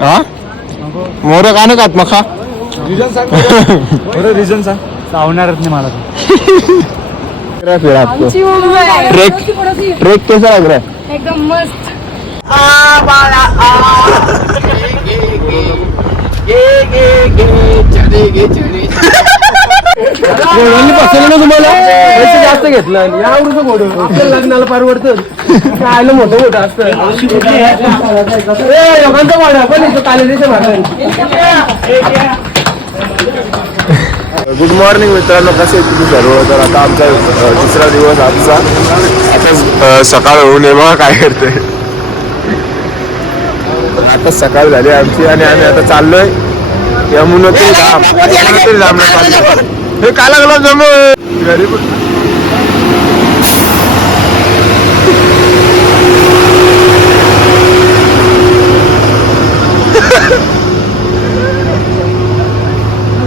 हा मोर का नाही खात मग खा रिझन सांग बरं रिझन सांग आवणारच नाही मला ट्रेक कैसा लग रहा है एकदम मस्त घोड्यांनी बसवलं ना तुम्हाला पैसे जास्त घेतलं यावरून घोडं आपल्या लग्नाला परवडतं काय मोठं मोठं असतं लोकांचा वाडा पण येतो कालेच्या भागात. गुड मॉर्निंग मित्रांनो, कसे तुम्ही सर्व. तर आता आमचा दुसरा दिवस आजचा. आता सकाळ होऊ नये बघा काय करते. आता सकाळ झाली आमची आणि आम्ही आता चाललोय यमुनोत्री धाम. यमुनोत्री धामला चाललोय. हे काय लागलं जम घरी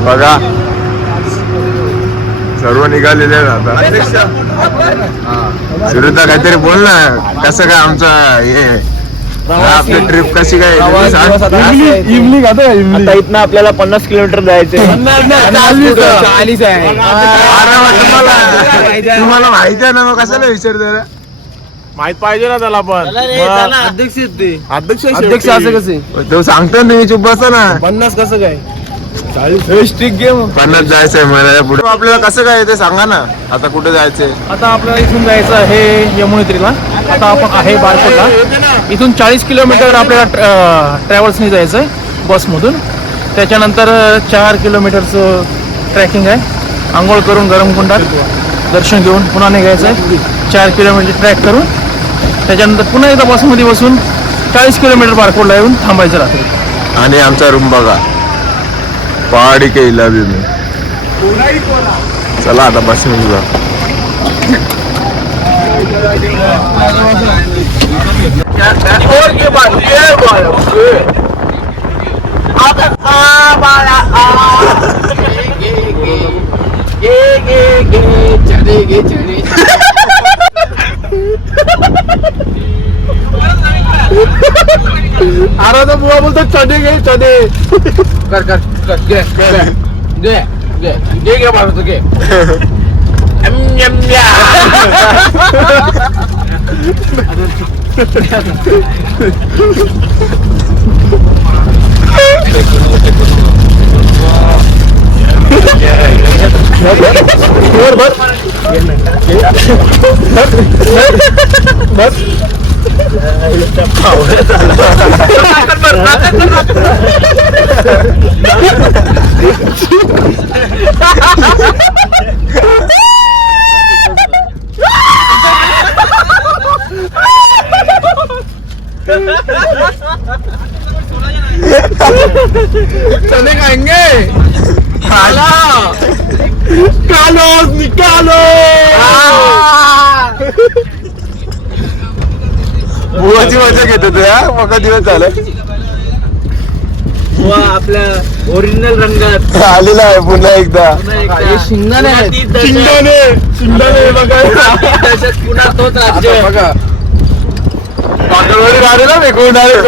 बघा सर्व निघालेले आहेत आता. सुरुता काहीतरी बोल ना, कसं काय आमचा हे आपली ट्रिप कशी काय. इव्हनिंग आता इथनं आपल्याला 50 किलोमीटर जायचे. तुम्हाला माहिती आहे ना, मग कशाला विचारते. माहित पाहिजे ना त्याला पण. अध्यक्ष असं कसे तो सांगतो ना, चुप बसा ना. 50 कसं काय 40 गेम 50 जायचंय मला पुढे. आपल्याला कसं काय ते सांगा ना. आता कुठे जायचंय. आता आपल्याला इथून जायचं आहे यमुनेत्रीला. आता आपण आहे बारकोटला. इथून 40 किलोमीटर आपल्याला ट्रॅव्हल्सने जायचं आहे बसमधून. त्याच्यानंतर 4 किलोमीटरचं ट्रॅकिंग आहे. आंघोळ करून गरम कुंडात दर्शन घेऊन पुन्हा निघायचं आहे. 4 किलोमीटर ट्रॅक करून त्याच्यानंतर पुन्हा एकदा बसमध्ये बसून 40 किलोमीटर बारकोटला येऊन थांबायचं रात्री. आणि आमचा रूम बघा, पहाडी के इलावे में. चला आता बस मध्ये जा. अरे तो बुवा बोलतो चढे गे चढे. कर कर कर घे घे घे घे घे मारतो घे. चले खाएंगे. कालो निकालो. बुवाची मजा घेत होतो या. मग दिवस झालं आपल्या ओरिजिनल रंगात आलेला आहे पुन्हा एकदा. शिंगाने शिंगाने शिंगाने बघा. पुन्हा तोच राज्य बघा पाकळवाडी राहिलेला फेकून डायरेक्ट.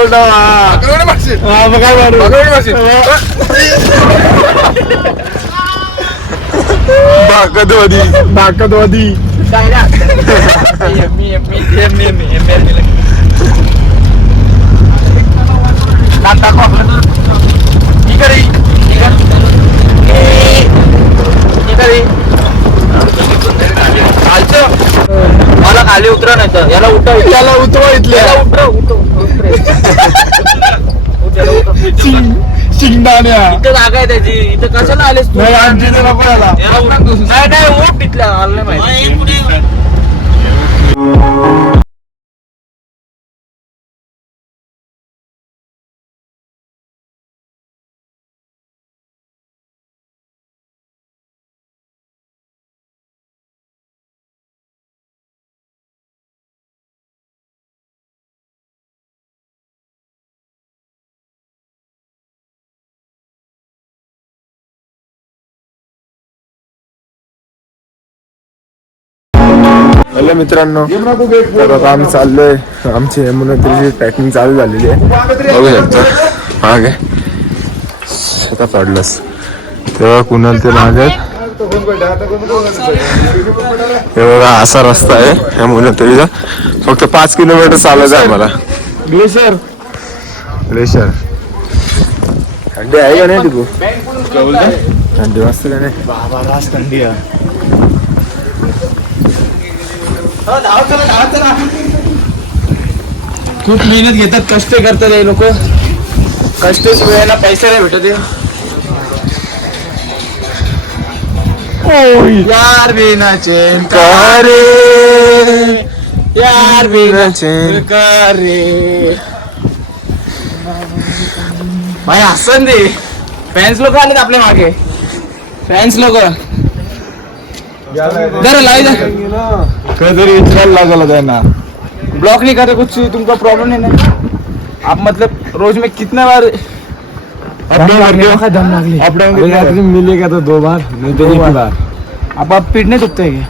काय बाकदवादी ताकदवादी. मला खाली उतरा नाही तर याला उठव. त्याला उतवा इथले. शिंगदाण्या इथं जागा आहे त्याची. इथं कशाला आलेस तू. नाही आमची इथे नको याला. नाही नाही उठ तिथल्या. आलं नाही माहिती. हॅलो मित्रांनो, तर आता आम्ही चाललोय. आमची यमुनोत्रीची ट्रॅकिंग चालू झालेली आहे. बघू शकता मागे आता पडलंस तेव्हा कुणाल ते मागे हे बघा असा रस्ता आहे ह्या मुनतरीचा. फक्त 5 किलोमीटर चालायचं आहे मला. ग्लेशियर ग्लेशियर थंडी आहे का नाही तिकू? थंडी वाजते का नाही? बाबा रास थंडी आहे. खूप मेहनत घेतात, कष्ट करतात हे लोक. कष्टच वेळेला पैसे नाही भेटत आहे. यार बिना चैन का रे, यार बिना चैन का रे. भाई हसन दे. फॅन्स लोक आलेत आपल्या मागे. फॅन्स लोक जरा लाईव्ह काहीतरी विचारायला लागलं त्यांना. ब्लॉक नहीं कर रहे, कुछ तुमको प्रॉब्लम नहीं ना? आप मतलब रोज में कितना बार अप डाउन मिलेगा तो 2 बार नहीं तो 1 बार. आप पीठ नहीं दुखते हैं क्या?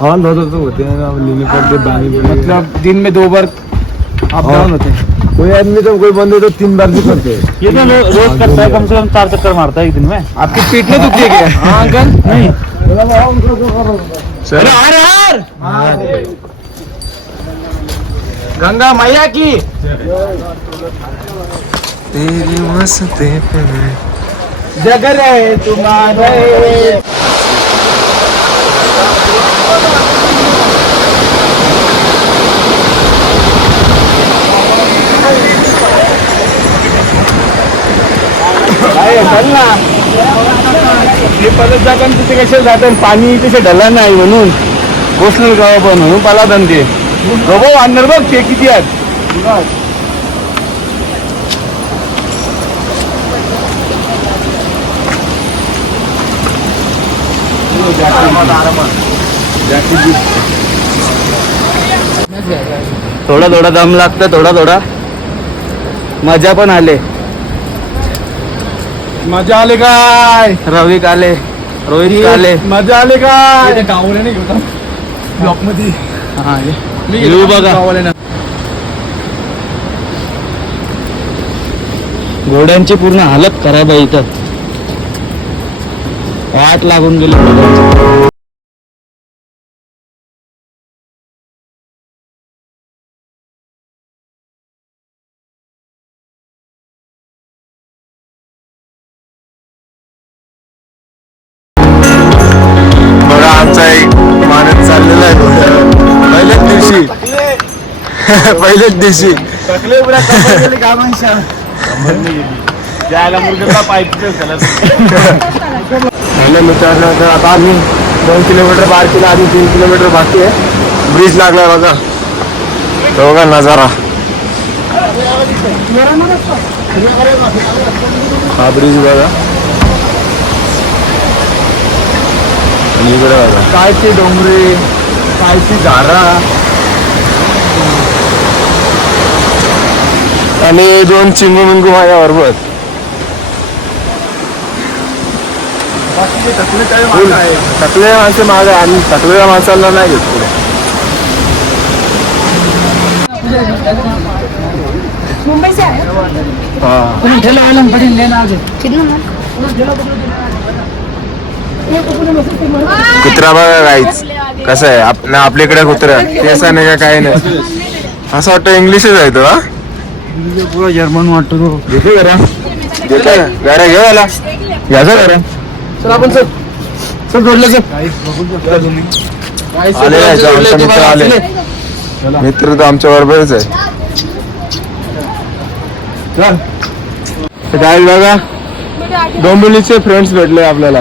हाँ दो तो होते हैं ना, लेने पड़ते बानी पड़ते. मतलब दिन में 2 बार अप डाउन होते हैं. कोई आदमी तो कोई बंदे तो 3 बार भी करते हैं. ये तो रोज करता है, कम से कम 4 चक्कर मारता है एक दिन में. आपकी पीठ नहीं दुखती है क्या? हाँ अंकल नहीं. चलो हर हर गंगा मैया की. तेरी मस्ती पे जग रहे तुम्हारे. चल ना. हे परत जाताना तिथे कसे जातात, पाणी तिथे ढला नाही म्हणून कोसनल गाव पण म्हणून पाला ते गो अंदर बघ ते किती आहेत. थोडा थोडा दम लागतं, थोडा थोडा मजा पण आले. मजा आले काय? रवी आले, रोहित आले. मजा आले काय? गावले नाही घेऊ ब्लॉक मध्ये. मी येऊ बघा. घोड्यांची पूर्ण हालत खराब आहे इथं. वाट लागून गेली घोड्यांची. बघा आमचा एक माणूस चाललेला आहे पहिल्याच दिवशी. पहिल्याच दिवशी हॅलो मित्रांनो, तर आता आम्ही 2 किलोमीटर पार केलं. आधी 3 किलोमीटर बाकी आहे. ब्रिज लागलाय बघा, तो बघा नजारा. हा ब्रिज बघा. आणि इकडे बघा काय ती डोंगरे, काय ती झाडा आणि 2 चिंगू मिंगू माझ्या बरोबर. थकलेल्या माणसं मागे आणि थकलेल्या माणसाला नाही घेत पुढे. मुंबई से आए हा कुत्रा बघा काहीच कसं आहे आपल्याकडे कुत्रा तेसा नाही का काही नाही. असं वाटतं इंग्लिशच आहे तो. हा पुरा जर्मन वाटतो तो. घेते घरा घेते ना गाड्या घेऊ आला घ्यायचा घरा. चल आपण चल चल जोडले चल. आले आमचा मित्र आले. मित्र तर आमच्या बरोबरच आहे. काय बघा डोंबिवलीचे फ्रेंड्स भेटले आपल्याला.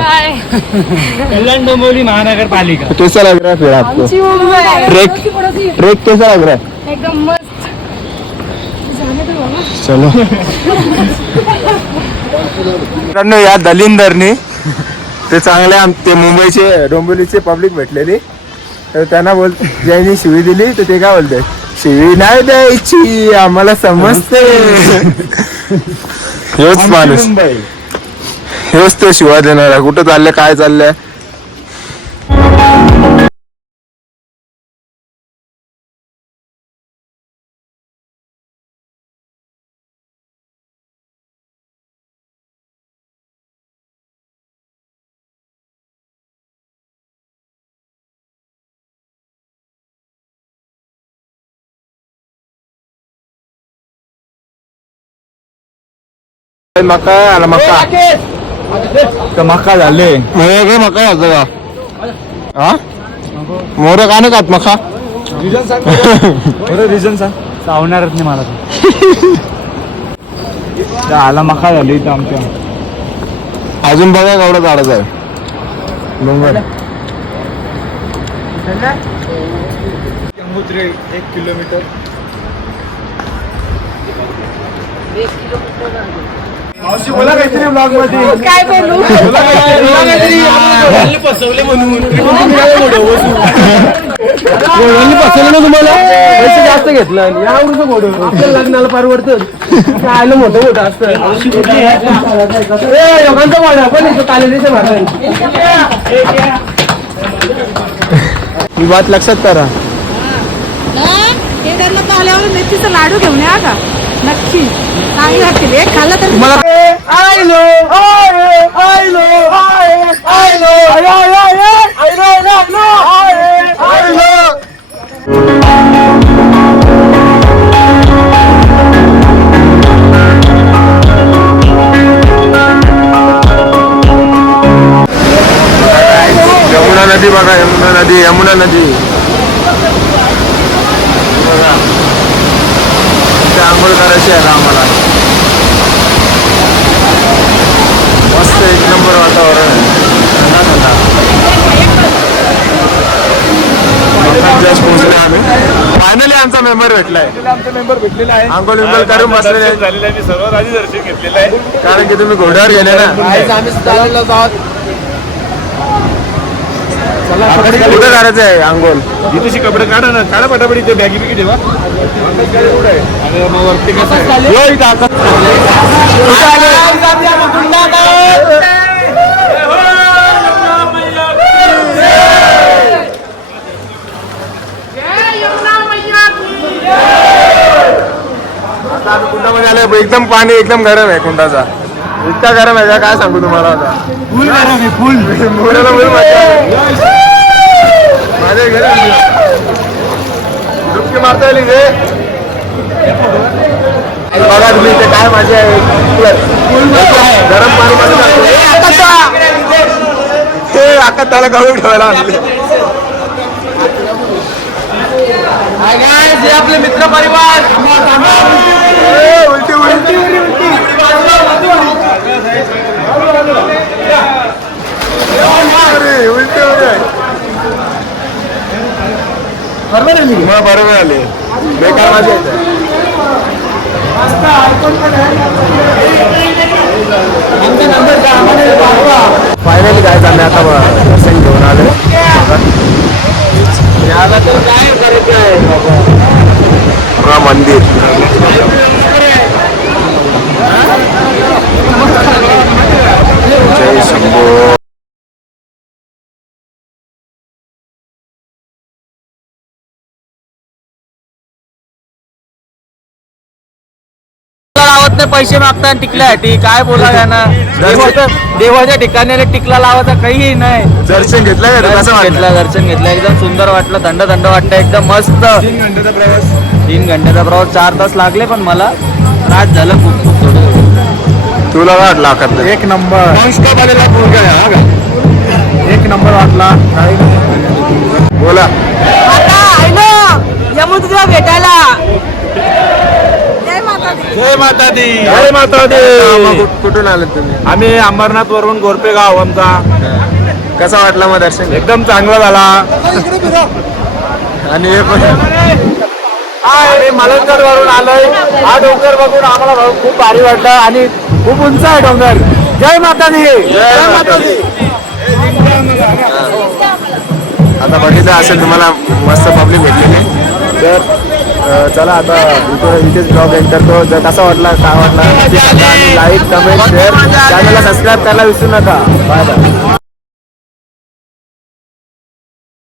कल्याण डोंबिवली महानगरपालिका. कैसा लग रहा है फिर आपको? आमची मुंबई आहे. ट्रेक ट्रेक कैसा लग रहा है? एकदम मस्त. जाने दो बाबा. चलो मित्रांनो, या दलिंदरनी ते चांगले ते मुंबईचे डोंबिवलीचे पब्लिक भेटलेली. तर त्यांना ज्यांनी शिवी दिली तर ते काय बोलते, शिवी नाही द्यायची आम्हाला समजते. हेच माणूस, हेच तो शिवा देणार. कुठं चाललंय, काय चाललंय मका आला मका मका झाले मका होतं का हा मोर का नाही खात मका रिझन सांग चावणारच नाही मला आला मका झाली इथं आमच्या अजून बघा केवढं झाडच आहे डोंगर 1 किलोमीटर मावशी बोला काहीतरी ब्लॉग मध्ये काय बोलू फसवले म्हणून फसवलं ना तुम्हाला पैसे जास्त घेतलं यावरून घोडं आपल्या लग्नाला परवडतं खायला मोठं मोठं असतं योगांचं वाडा पण इथं कालेलीचं भाडं ही बात लक्षात करा केदारनाथ आल्यावर मेथीचा लाडू घेऊन या का नक्की चांगले वाटतील एक खाल्लं तर यमुना नदी बघा यमुना नदी बघा इथे आंघोळ करायची आहे आम्हाला मस्त एक नंबर वातावरण जस्ट पोहोचले आम्ही फायनली आमचा मेंबर भेटलाय आमचा मेंबर भेटलेला आहे आंघोळ विंघोळ करून बसलेले झालेलं आहे मी सर्वात आधी दर्शन घेतलेलं आहे कारण की तुम्ही घोड्यावर गेले ना आम्ही सुद्धा आलेलो आहोत. कुठं करायचं आहे आंघोळ इथेशी कपडे काढा ना काढा पटापट इथे बॅगी बिगी ठेवा आणि मग वरती कसं आहे यो इथं आता आता आम्ही कुंडामध्ये आलोय एकदम पाणी एकदम गरम आहे कुंडाचा इतका गरम आहे का काय सांगू तुम्हाला आता फुल गरम आहे फुल मोराला फुल मजा माझ्या घरी डुबकी मारता येईल इथे बघा तुम्ही इथे काय मजा आहे गरम पाणी हे आका त्याला गळून ठेवायला आणले हे आपले मित्र परिवार उलटी उलटी उलटी बरोबर आले बेकार माझे फायनली काय चाललंय आता दर्शन घेऊन आले याला तर काय करायचं आहे बाबा मंदिर जय शंभो पैसे मागता टिकल्यासाठी काय बोला ना देवाच्या ठिकाणी टिकला लावायचा काही नाही. दर्शन घेतलं का कसं वाटलं दर्शन घेतलं एकदम सुंदर वाटलं थंड थंड वाटतं एकदम मस्त 3 घंट्याचा प्रवास 3 घंट्याचा प्रवास 4 तास लागले पण मला रात झालं खूप खूप थोडं तुला वाटला एक नंबर एक नंबर वाटला बोला आता आलो यमुना तुला भेटायला जय माता दी जय माता दी कुठून आले तुम्ही आम्ही अंबरनाथ वरून गोरपेगाव आमचा कसा वाटला मग दर्शन एकदम चांगला झाला आणि हे पण आम्ही मलंदर वरून आलोय हा डोंगर बघून आम्हाला खूप भारी वाटलं आणि खूप उंच आहे डोंगर जय माता दी जय माता दी. आता बघितलं असेल तुम्हाला मस्त पब्लिक भेटलेली तर चला आता इथेच ब्लॉग एंड करतो जर कसा वाटला काय वाटला लाईक कमेंट शेअर चॅनलला सबस्क्राईब करायला विसरू नका बाय बाय